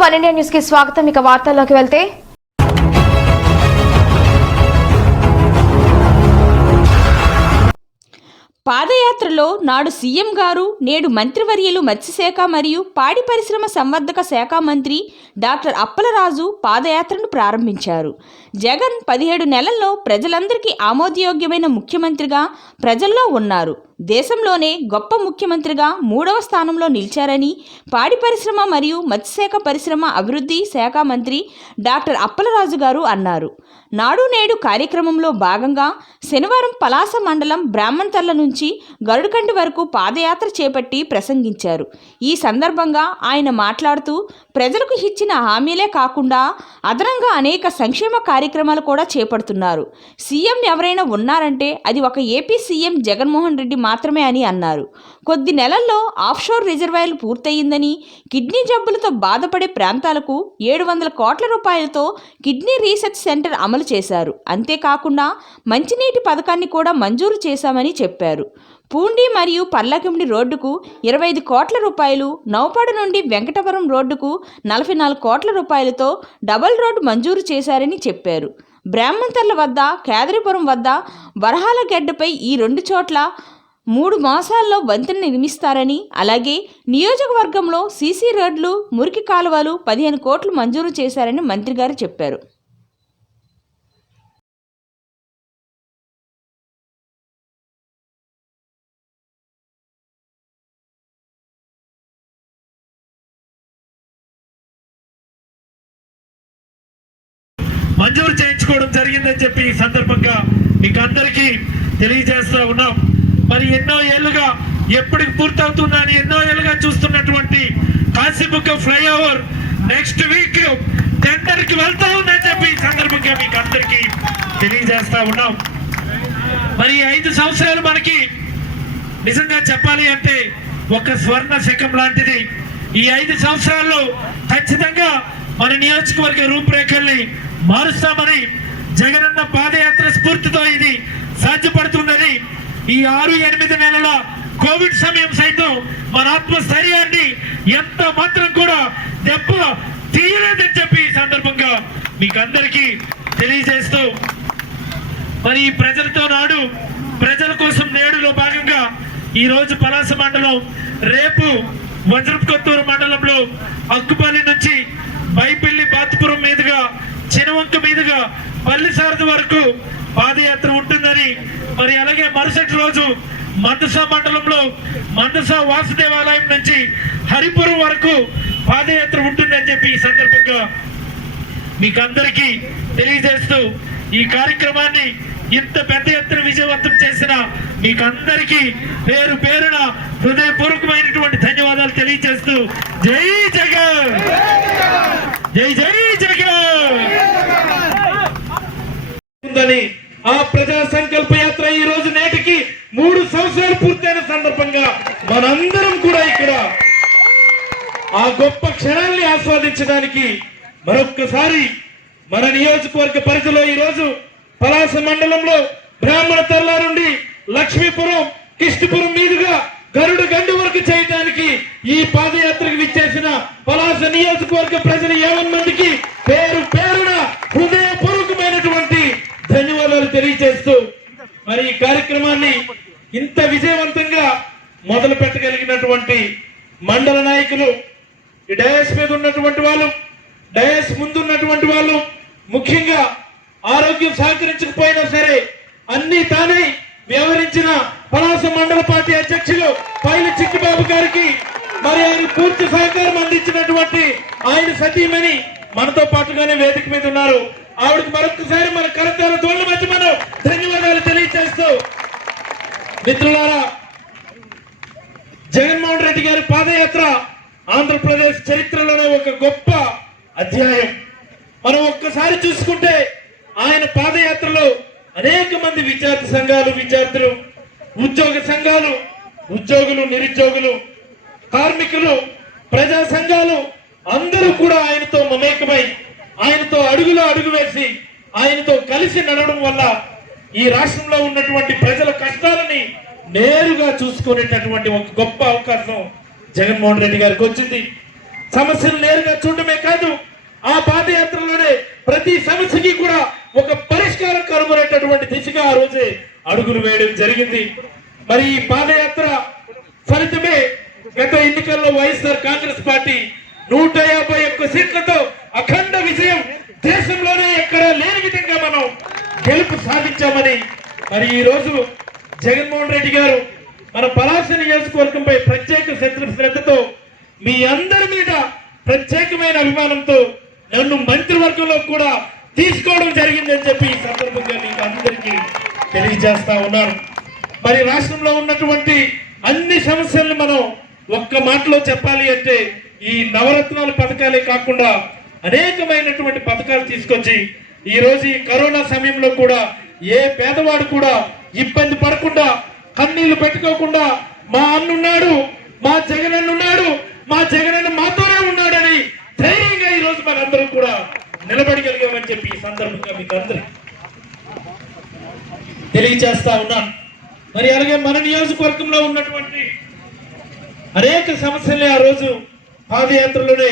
One India news కి స్వాగతం. ఇక వార్తల్లోకి వెళ్తే పాదయాత్రలో నాడు సీఎం గారు, నేడు మంత్రివర్యులు మత్స్యశాఖ మరియు పాడి పరిశ్రమ సంవర్ధక శాఖ మంత్రి డాక్టర్ అప్పలరాజు పాదయాత్రను ప్రారంభించారు. జగన్ 17 నెలల్లో ప్రజలందరికీ ఆమోదయోగ్యమైన ముఖ్యమంత్రిగా ప్రజల్లో ఉన్నారు. దేశంలోనే గొప్ప ముఖ్యమంత్రిగా 3వ స్థానంలో నిలిచారని పాడి పరిశ్రమ మరియు మత్స్యశాఖ పరిశ్రమ అభివృద్ధి శాఖ మంత్రి డాక్టర్ అప్పలరాజు గారు అన్నారు. నాడు నేడు కార్యక్రమంలో భాగంగా శనివారం పలాస మండలం బ్రాహ్మణతర్ల నుంచి గరుడకండి వరకు పాదయాత్ర చేపట్టి ప్రసంగించారు. ఈ సందర్భంగా ఆయన మాట్లాడుతూ ప్రజలకు ఇచ్చిన హామీలే కాకుండా అదనంగా అనేక సంక్షేమ కార్యక్రమాలు కూడా చేపడుతున్నారు. సీఎం ఎవరైనా ఉన్నారంటే అది ఒక ఏపీ సీఎం జగన్మోహన్ రెడ్డి మాత్రమే అని అన్నారు. కొద్ది నెలల్లో ఆఫ్షోర్ రిజర్వాయర్లు పూర్తయిందని, కిడ్నీ జబ్బులతో బాధపడే ప్రాంతాలకు 700 కోట్ల రూపాయలతో కిడ్నీ రీసెర్చ్ సెంటర్ అమలు చేశారు. అంతేకాకుండా మంచినీటి పథకాన్ని కూడా మంజూరు చేశామని చెప్పారు. పూండి మరియు పర్లకిమిడి రోడ్డుకు 25 కోట్ల రూపాయలు, నౌపాడు నుండి వెంకటపురం రోడ్డుకు 44 కోట్ల రూపాయలతో డబుల్ రోడ్డు మంజూరు చేశారని చెప్పారు. బ్రాహ్మణతర్ల వద్ద, కేదరిపురం వద్ద, వరహాలగడ్డపై ఈ 2 చోట్ల 3 మాసాల్లో వంతెన నిర్మిస్తారని, అలాగే నియోజకవర్గంలో సీసీ రోడ్లు, మురికి కాలువలు 15 కోట్లు మంజూరు చేశారని మంత్రి గారు చెప్పారు. మంజూరు చేయించుకోవడం జరిగిందని చెప్పి ఈ సందర్భంగా మీకు అందరికీ తెలియజేస్తూ ఉన్నాం. మరి ఎన్నో ఏళ్లుగా ఎప్పటికి పూర్తవుతుందని ఎన్నో ఏళ్లుగా చూస్తున్నటువంటి కాశీబుగ్గ ఫ్లైఓవర్ నెక్స్ట్ వీక్ టెండర్కి వెళ్తా ఉందని చెప్పి ఈ సందర్భంగా మీకు అందరికీ తెలియజేస్తా ఉన్నాం. మరి 5 సంవత్సరాలు మనకి నిజంగా చెప్పాలి అంటే ఒక స్వర్ణ శకం లాంటిది. ఈ 5 సంవత్సరాల్లో ఖచ్చితంగా మన నియోజకవర్గ రూపురేఖల్ని మారుస్తామని, జగనన్న పాదయాత్ర స్ఫూర్తితో ఇది సాధ్యపడుతుందని, ఈ 6-8 నెలల కోవిడ్ సమయం సైతం మన ఆత్మస్థైర్యాన్ని ఎంత మాత్రం కూడా దెబ్బ తీయలేదని చెప్పి ఈ సందర్భంగా మీకు అందరికీ తెలియజేస్తూ, మరి ఈ ప్రజలతో నాడు ప్రజల కోసం నేడులో భాగంగా ఈరోజు పలాస మండలం, రేపు వజ్రపుకొత్తూరు మండలంలో అక్కుపల్లి నుంచి బైపల్లి బాతుపురం మీదుగా చినవంక మీదుగా పల్లిసారథి వరకు పాదయాత్ర ఉంటుందని, మరి అలాగే మరుసటి రోజు మందస మండలంలో మందస వాసుదేవాలయం నుంచి హరిపురం వరకు పాదయాత్ర ఉంటుందని చెప్పి ఈ సందర్భంగా మీకు అందరికీ తెలియజేస్తూ, ఈ కార్యక్రమాన్ని ఇంత పెద్ద ఎత్తున విజయవంతం చేసిన మీకు అందరికీ పేరు పేరున హృదయపూర్వకమైనటువంటి ధన్యవాదాలు తెలియజేస్తూ, జై జగన్, జై జై జగన్. ఆ ప్రజా సంకల్ప యాత్ర ఈ రోజు నేటికి 3 సంవత్సరాలు పూర్తయిన సందర్భంగా మనందరం కూడా ఇక్కడ ఆ గొప్ప క్షణాన్ని ఆస్వాదించడానికి మరొక్కసారి మన నియోజకవర్గ పరిధిలో ఈరోజు పలాస మండలంలో బ్రాహ్మణతర్ల నుండి లక్ష్మీపురం, కిష్టిపురం మీదుగా గరుడ గండి వరకు చేయడానికి ఈ పాదయాత్రకు విచ్చేసిన పలాస నియోజకవర్గ ప్రజలు 50 మందికి పేరు పేరున హృదయపూర్వకమైనటువంటి ధన్యవాదాలు తెలియజేస్తూ, మరి ఈ కార్యక్రమాన్ని ఇంత విజయవంతంగా మొదలు పెట్టగలిగినటువంటి మండల నాయకులు, ఈ డయాస్ మీద ఉన్నటువంటి వాళ్ళు, డయాస్ ముందున్నటువంటి వాళ్ళు, ముఖ్యంగా ఆరోగ్యం సహకరించకపోయినా సరే అన్ని తానే వ్యవహరించిన పలాస మండల పార్టీ అధ్యక్షులు పైలి చిట్టిబాబు గారికి, మరి ఆయన పూర్తి సహకారం అందించినటువంటి ఆయన సతీమణి మనతో పాటుగానే వేదిక మీద ఉన్నారు. ఆవిడకి మరొకసారి మన కరతాల తోళ్ల మధ్య మనం ధన్యవాదాలు తెలియజేస్తూ, మిత్రులారా, జగన్మోహన్ రెడ్డి గారి పాదయాత్ర ఆంధ్రప్రదేశ్ చరిత్రలోనే ఒక గొప్ప అధ్యాయం. మనం ఒక్కసారి చూసుకుంటే ఆయన పాదయాత్రలో అనేక మంది విద్యార్థి సంఘాలు, విద్యార్థులు, ఉద్యోగ సంఘాలు, ఉద్యోగులు, నిరుద్యోగులు, కార్మికులు, ప్రజా సంఘాలు అందరూ కూడా ఆయనతో మమేకమై, ఆయనతో అడుగులో అడుగు వేసి, ఆయనతో కలిసి నడవడం వల్ల ఈ రాష్ట్రంలో ఉన్నటువంటి ప్రజల కష్టాలని నేరుగా చూసుకునేటటువంటి ఒక గొప్ప అవకాశం జగన్మోహన్ రెడ్డి గారికి వచ్చింది. సమస్యలు నేరుగా చూడటమే కాదు, ఆ పాదయాత్రలోనే ప్రతి సమస్యకి కూడా ఒక పరిష్కారం కనుగొనేటటువంటి దిశగా ఆ రోజే అడుగులు వేయడం జరిగింది. మరి ఈ పాదయాత్ర ఫలితమే గత ఎన్నికల్లో వైఎస్ఆర్ కాంగ్రెస్ పార్టీ 151 సీట్లతో అఖండ విజయం, దేశంలోనే ఎక్కడా లేని విధంగా మనం గెలుపు సాధించామని మరి ఈ రోజు జగన్మోహన్ రెడ్డి గారు మన పలాస నియోజకవర్గంపై ప్రత్యేక శ్రద్ధతో మీ అందరి మీద ప్రత్యేకమైన అభిమానంతో నన్ను మంత్రివర్గంలో కూడా తీసుకోవడం జరిగిందని చెప్పి ఈ సందర్భంగా మీకు అందరికీ తెలియజేస్తా ఉన్నాను. మరి రాష్ట్రంలో ఉన్నటువంటి అన్ని సమస్యల్ని మనం ఒక్క మాటలో చెప్పాలి అంటే ఈ నవరత్నాల పథకాలే కాకుండా అనేకమైనటువంటి పథకాలు తీసుకొచ్చి ఈ రోజు ఈ కరోనా సమయంలో కూడా ఏ పేదవాడు కూడా ఇబ్బంది పడకుండా, కన్నీళ్లు పెట్టుకోకుండా మా అన్నున్నాడు, మా జగనన్న ఉన్నాడు, మా జగనన్న మాతోనే ఉన్నాడని ధైర్యంగా ఈ రోజు మనందరం కూడా నిలబడగలిగామని చెప్పి ఈ సందర్భంగా మీకు అందరికి తెలియజేస్తా ఉన్నాను. మరి అలాగే మన నియోజకవర్గంలో ఉన్నటువంటి అనేక సమస్యల్ని ఆ రోజు పాదయాత్రలోనే